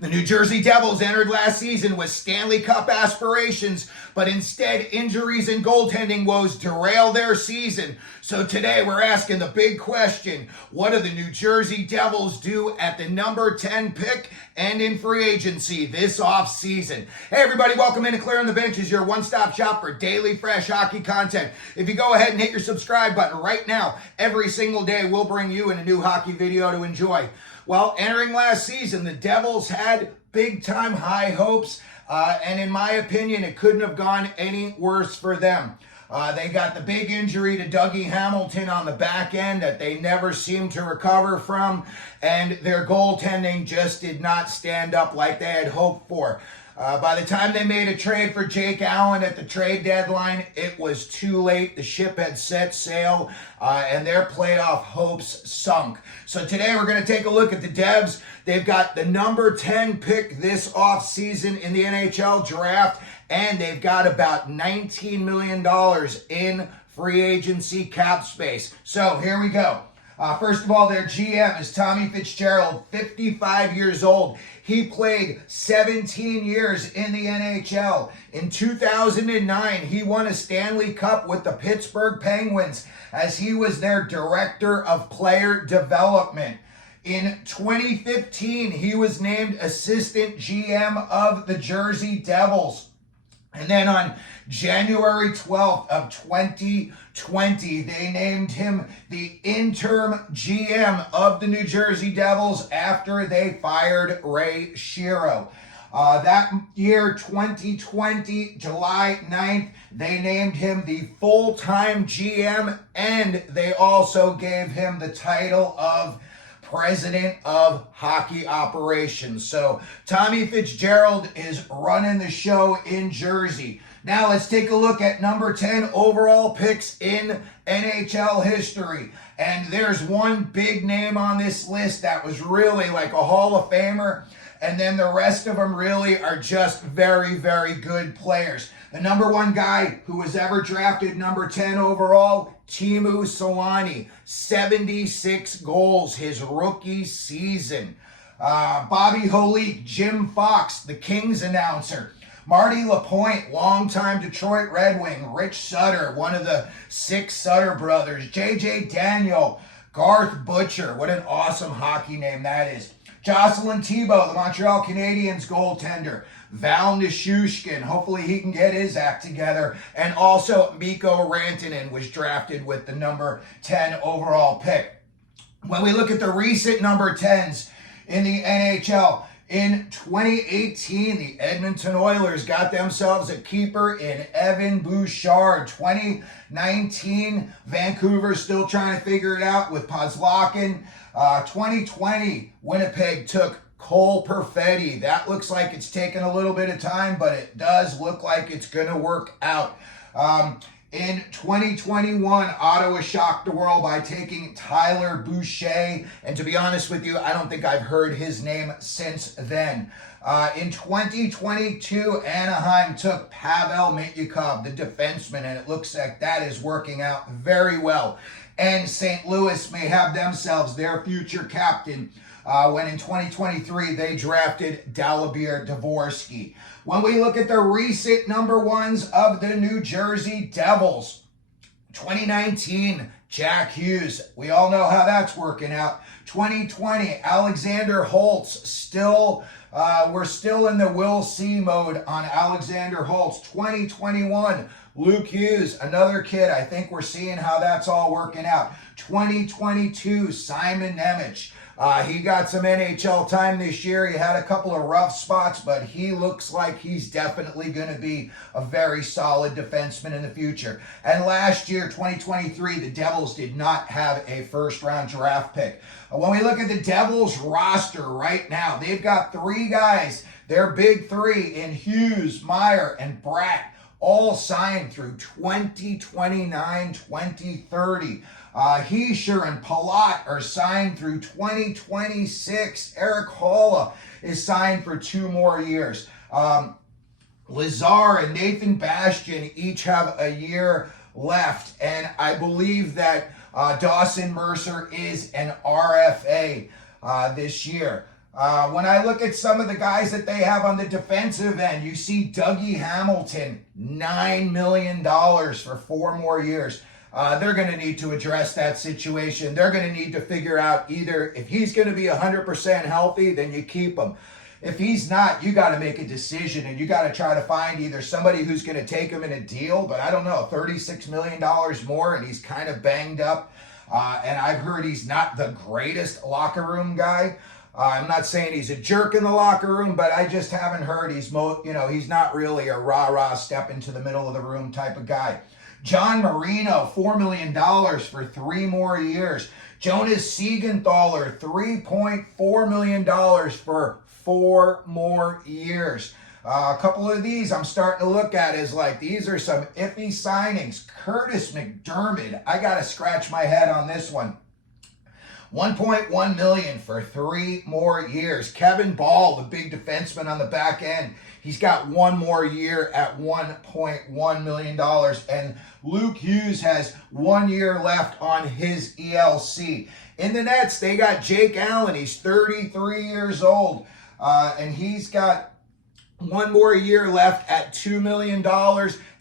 The New Jersey Devils entered last season with Stanley Cup aspirations, but instead injuries and goaltending woes derail their season. So today we're asking the big question: what do the New Jersey Devils do at the number 10 pick and in free agency this offseason? Hey everybody, welcome into Clearing the Benches, your one-stop shop for daily fresh hockey content. If you go ahead and hit your subscribe button right now, every single day we'll bring you in a new hockey video to enjoy. Well, entering last season, the Devils had big-time high hopes, and in my opinion, it couldn't have gone any worse for them. They got the big injury to Dougie Hamilton on the back end that they never seemed to recover from, and their goaltending just did not stand up like they had hoped for. By the time they made a trade for Jake Allen at the trade deadline, it was too late. The ship had set sail, and their playoff hopes sunk. So today we're going to take a look at the Devs. They've got the number 10 pick this offseason in the NHL Draft, and they've got about $19 million in free agency cap space. So here we go. First of all, their GM is Tommy Fitzgerald, 55 years old. He played 17 years in the NHL. In 2009, he won a Stanley Cup with the Pittsburgh Penguins as he was their director of player development. In 2015, he was named assistant GM of the Jersey Devils. And then on January 12th of 2020, they named him the interim GM of the New Jersey Devils after they fired Ray Shero. That year, 2020, July 9th, they named him the full-time GM, and they also gave him the title of President of Hockey Operations. So Tommy Fitzgerald is running the show in Jersey. Now let's take a look at number 10 overall picks in NHL history. And there's one big name on this list that was really like a Hall of Famer. And then the rest of them really are just very, very good players. The number one guy who was ever drafted number 10 overall, Teemu Selanne, 76 goals his rookie season. Bobby Holik, Jim Fox, the Kings announcer. Marty LaPointe, longtime Detroit Red Wing. Rich Sutter, one of the 6 Sutter brothers. J.J. Daniel, Garth Butcher, what an awesome hockey name that is. Jocelyn Thibault, the Montreal Canadiens goaltender. Val Nichushkin, hopefully he can get his act together. And also Mikko Rantanen was drafted with the number 10 overall pick. When we look at the recent number 10s in the NHL, in 2018, the Edmonton Oilers got themselves a keeper in Evan Bouchard. 2019, Vancouver still trying to figure it out with Kozlakhin. 2020, Winnipeg took Cole Perfetti. That looks like it's taken a little bit of time, but it does look like it's going to work out. In 2021, Ottawa shocked the world by taking Tyler Boucher. And to be honest with you, I don't think I've heard his name since then. In 2022, Anaheim took Pavel Mityukov, the defenseman, and it looks like that is working out very well. And St. Louis may have themselves their future captain when in 2023 they drafted Dalibor Dvorsky. When we look at the recent number ones of the New Jersey Devils, 2019, Jack Hughes. We all know how that's working out. 2020, Alexander Holtz. We're still in the we'll see mode on Alexander Holtz. 2021, Luke Hughes, another kid. I think we're seeing how that's all working out. 2022, Simon Nemec. He got some NHL time this year. He had a couple of rough spots, but he looks like he's definitely going to be a very solid defenseman in the future. And last year, 2023, the Devils did not have a first-round draft pick. When we look at the Devils roster right now, they've got 3 guys, their big 3 in Hughes, Meyer, and Bratt, all signed through 2029, 2030. Heischer and Palat are signed through 2026. Eric Holla is signed for 2 more years. Lazar and Nathan Bastian each have a year left, and I believe that Dawson Mercer is an RFA this year. When I look at some of the guys that they have on the defensive end, you see Dougie Hamilton, $9 million for 4 more years. They're going to need to address that situation. They're going to need to figure out either if he's going to be 100% healthy, then you keep him. If he's not, you got to make a decision, and you got to try to find either somebody who's going to take him in a deal, but I don't know, $36 million more, and he's kind of banged up. And I've heard he's not the greatest locker room guy. I'm not saying he's a jerk in the locker room, but I just haven't heard he's not really a rah-rah step into the middle of the room type of guy. John Marino, $4 million for 3 more years. Jonas Siegenthaler, $3.4 million for 4 more years. A couple of these I'm starting to look at as like, these are some iffy signings. Curtis McDermott, I got to scratch my head on this one. $1.1 million for 3 more years. Kevin Ball, the big defenseman on the back end, he's got 1 more year at $1.1 million. And Luke Hughes has 1 year left on his ELC. In the Nets, they got Jake Allen. He's 33 years old. And he's got 1 more year left at $2 million.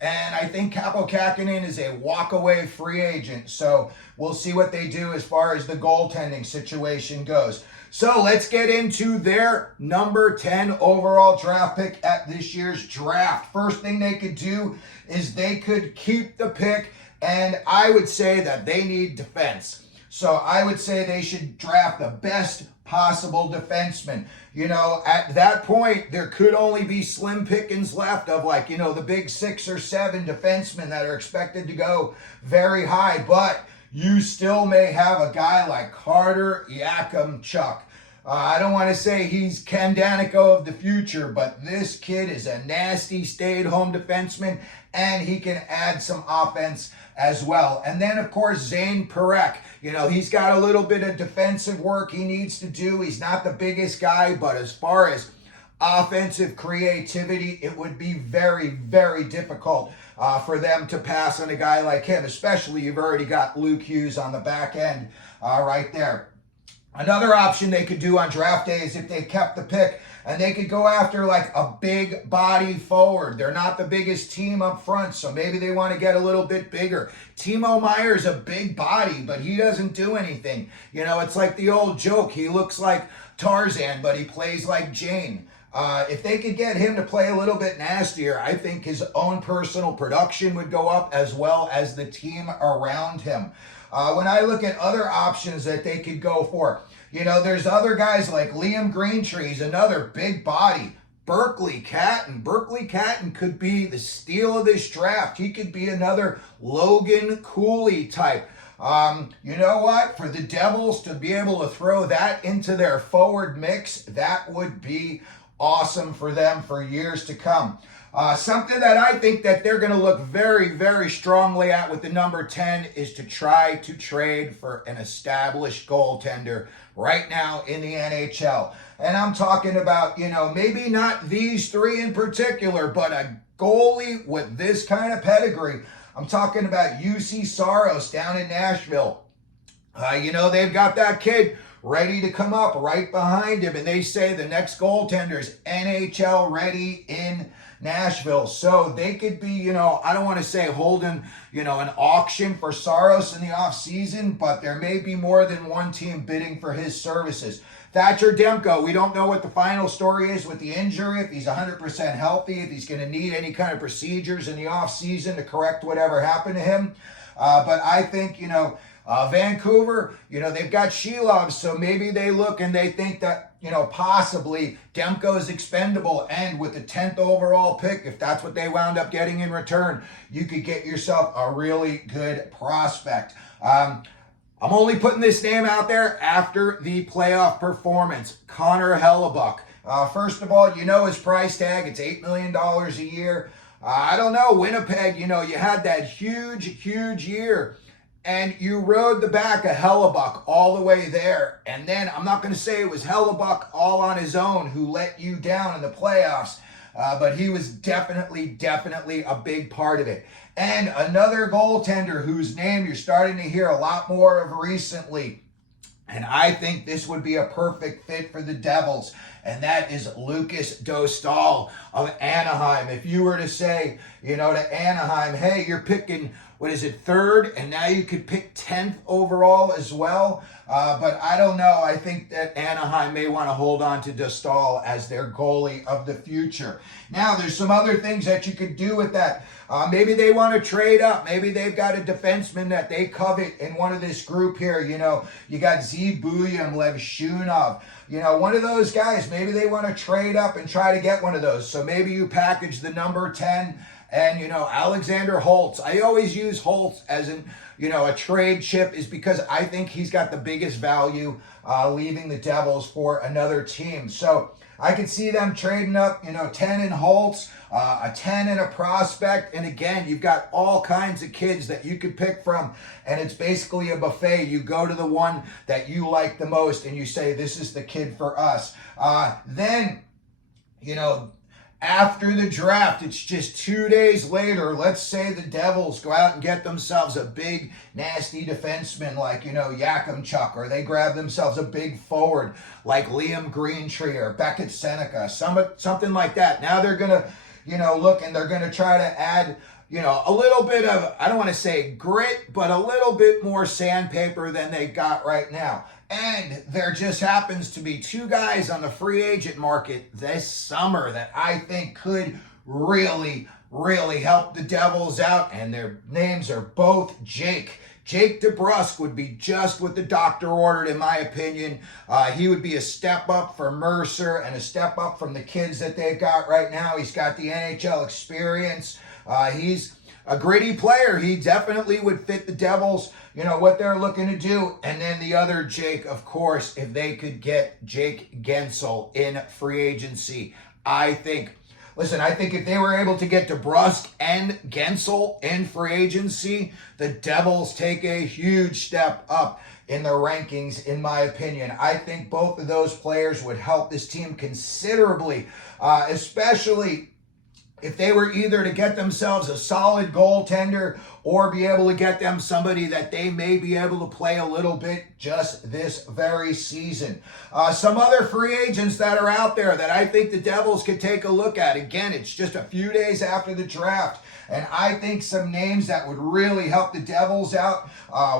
And I think Kaapo Kähkönen is a walk-away free agent. So we'll see what they do as far as the goaltending situation goes. So let's get into their number 10 overall draft pick at this year's draft. First thing they could do is they could keep the pick, and I would say that they need defense. So I would say they should draft the best possible defenseman. You know, at that point, there could only be slim pickings left of the big 6 or 7 defensemen that are expected to go very high, but you still may have a guy like Carter Yakimchuk. I don't want to say he's Ken Daneyko of the future, but this kid is a nasty stay-at-home defenseman, and he can add some offense as well. And then, of course, Zane Parekh. He's got a little bit of defensive work he needs to do. He's not the biggest guy, but as far as offensive creativity, it would be very, very difficult for them to pass on a guy like him, especially you've already got Luke Hughes on the back end right there. Another option they could do on draft day is if they kept the pick, and they could go after like a big body forward. They're not the biggest team up front, so maybe they want to get a little bit bigger. Timo Meier's a big body, but he doesn't do anything. It's like the old joke. He looks like Tarzan, but he plays like Jane. If they could get him to play a little bit nastier, I think his own personal production would go up as well as the team around him. When I look at other options that they could go for, there's other guys like Liam Greentree's another big body. Berkly Catton. Berkly Catton could be the steal of this draft. He could be another Logan Cooley type. You know what? For the Devils to be able to throw that into their forward mix, that would be awesome for them for years to come. Something that I think that they're going to look very, very strongly at with the number 10 is to try to trade for an established goaltender right now in the NHL. And I'm talking about, maybe not these 3 in particular, but a goalie with this kind of pedigree. I'm talking about Juuse Saros down in Nashville. They've got that kid ready to come up right behind him, and they say the next goaltender is NHL ready in Nashville. So they could be, I don't want to say holding, an auction for Saros in the offseason, but there may be more than one team bidding for his services. Thatcher Demko, we don't know what the final story is with the injury, if he's 100% healthy, if he's going to need any kind of procedures in the offseason to correct whatever happened to him. But I think, Vancouver, they've got Sheilov, so maybe they look and they think that, possibly Demko is expendable, and with the 10th overall pick, if that's what they wound up getting in return, you could get yourself a really good prospect. I'm only putting this name out there after the playoff performance. Connor Hellebuck. First of all, his price tag. It's $8 million a year. I don't know, Winnipeg, you had that huge year, and you rode the back of Hellebuck all the way there. And then I'm not going to say it was Hellebuck all on his own who let you down in the playoffs, but he was definitely a big part of it. And another goaltender whose name you're starting to hear a lot more of recently, And I think this would be a perfect fit for the Devils. And that is Lukas Dostal of Anaheim. If you were to say, to Anaheim, hey, you're picking, third? And now you could pick 10th overall as well. But I don't know. I think that Anaheim may want to hold on to Dostal as their goalie of the future. Now, there's some other things that you could do with that. Maybe they want to trade up. Maybe they've got a defenseman that they covet in one of this group here. You got Zeev Buium, Levshunov. One of those guys. Maybe they want to trade up and try to get one of those. So maybe you package the number 10 and, Alexander Holtz. I always use Holtz as a trade chip is because I think he's got the biggest value leaving the Devils for another team. So I could see them trading up, 10 in Holtz, a 10 in a prospect. And again, you've got all kinds of kids that you could pick from. And it's basically a buffet. You go to the one that you like the most and you say, this is the kid for us. Then, after the draft, it's just 2 days later. Let's say the Devils go out and get themselves a big, nasty defenseman like, Yakimchuk, or they grab themselves a big forward like Liam Greentree or Beckett Seneca, something like that. Now they're going to, look and they're going to try to add, a little bit of, I don't want to say grit, but a little bit more sandpaper than they got right now. And there just happens to be two guys on the free agent market this summer that I think could really, really help the Devils out. And their names are both Jake. Jake DeBrusk would be just what the doctor ordered, in my opinion. He would be a step up for Mercer and a step up from the kids that they've got right now. He's got the NHL experience. He's a gritty player. He definitely would fit the Devils, what they're looking to do. And then the other Jake, of course, if they could get Jake Gensel in free agency, I think if they were able to get DeBrusk and Gensel in free agency, the Devils take a huge step up in the rankings, in my opinion. I think both of those players would help this team considerably, especially if they were either to get themselves a solid goaltender or be able to get them somebody that they may be able to play a little bit just this very season. Some other free agents that are out there that I think the Devils could take a look at. Again, it's just a few days after the draft. And I think some names that would really help the Devils out,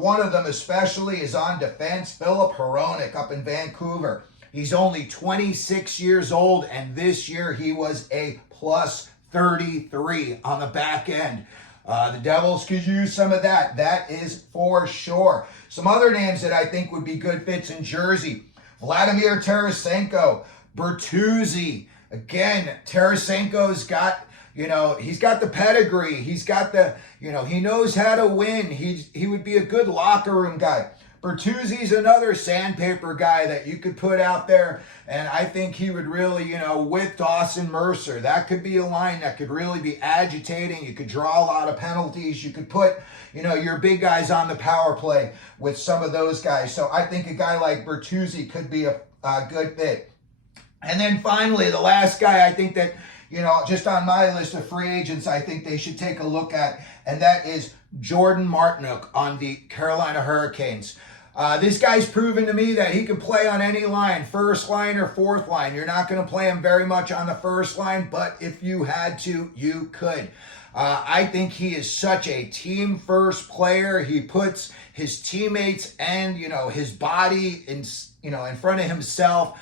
one of them especially is on defense, Filip Hronek up in Vancouver. He's only 26 years old, and this year he was a plus 33 on the back end. The Devils could use some of that. That is for sure. Some other names that I think would be good fits in Jersey. Vladimir Tarasenko, Bertuzzi. Again, Tarasenko's got, he's got the pedigree. He's got the, he knows how to win. He would be a good locker room guy. Bertuzzi's another sandpaper guy that you could put out there, and I think he would really, with Dawson Mercer, that could be a line that could really be agitating. You could draw a lot of penalties. You could put, your big guys on the power play with some of those guys. So I think a guy like Bertuzzi could be a good fit. And then finally, the last guy I think that, just on my list of free agents, I think they should take a look at, and that is Jordan Martinook on the Carolina Hurricanes. This guy's proven to me that he can play on any line, first line or fourth line. You're not going to play him very much on the first line, but if you had to, you could. I think he is such a team first player. He puts his teammates and, his body in front of himself.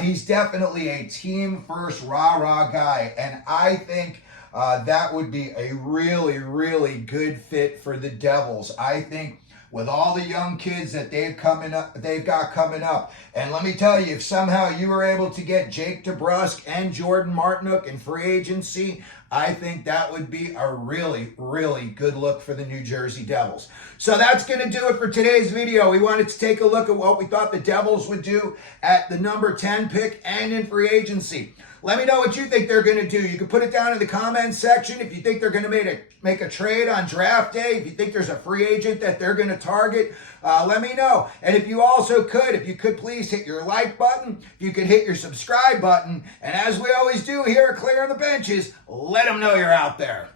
He's definitely a team first rah-rah guy. And I think that would be a really, really good fit for the Devils. I think with all the young kids that they've got coming up. And let me tell you, if somehow you were able to get Jake DeBrusk and Jordan Martinook in free agency, I think that would be a really, really good look for the New Jersey Devils. So that's going to do it for today's video. We wanted to take a look at what we thought the Devils would do at the number 10 pick and in free agency. Let me know what you think they're going to do. You can put it down in the comments section if you think they're going to make a trade on draft day. If you think there's a free agent that they're going to target, let me know. And if you could please hit your like button. If you could hit your subscribe button. And as we always do here at Clear on the Benches, let them know you're out there.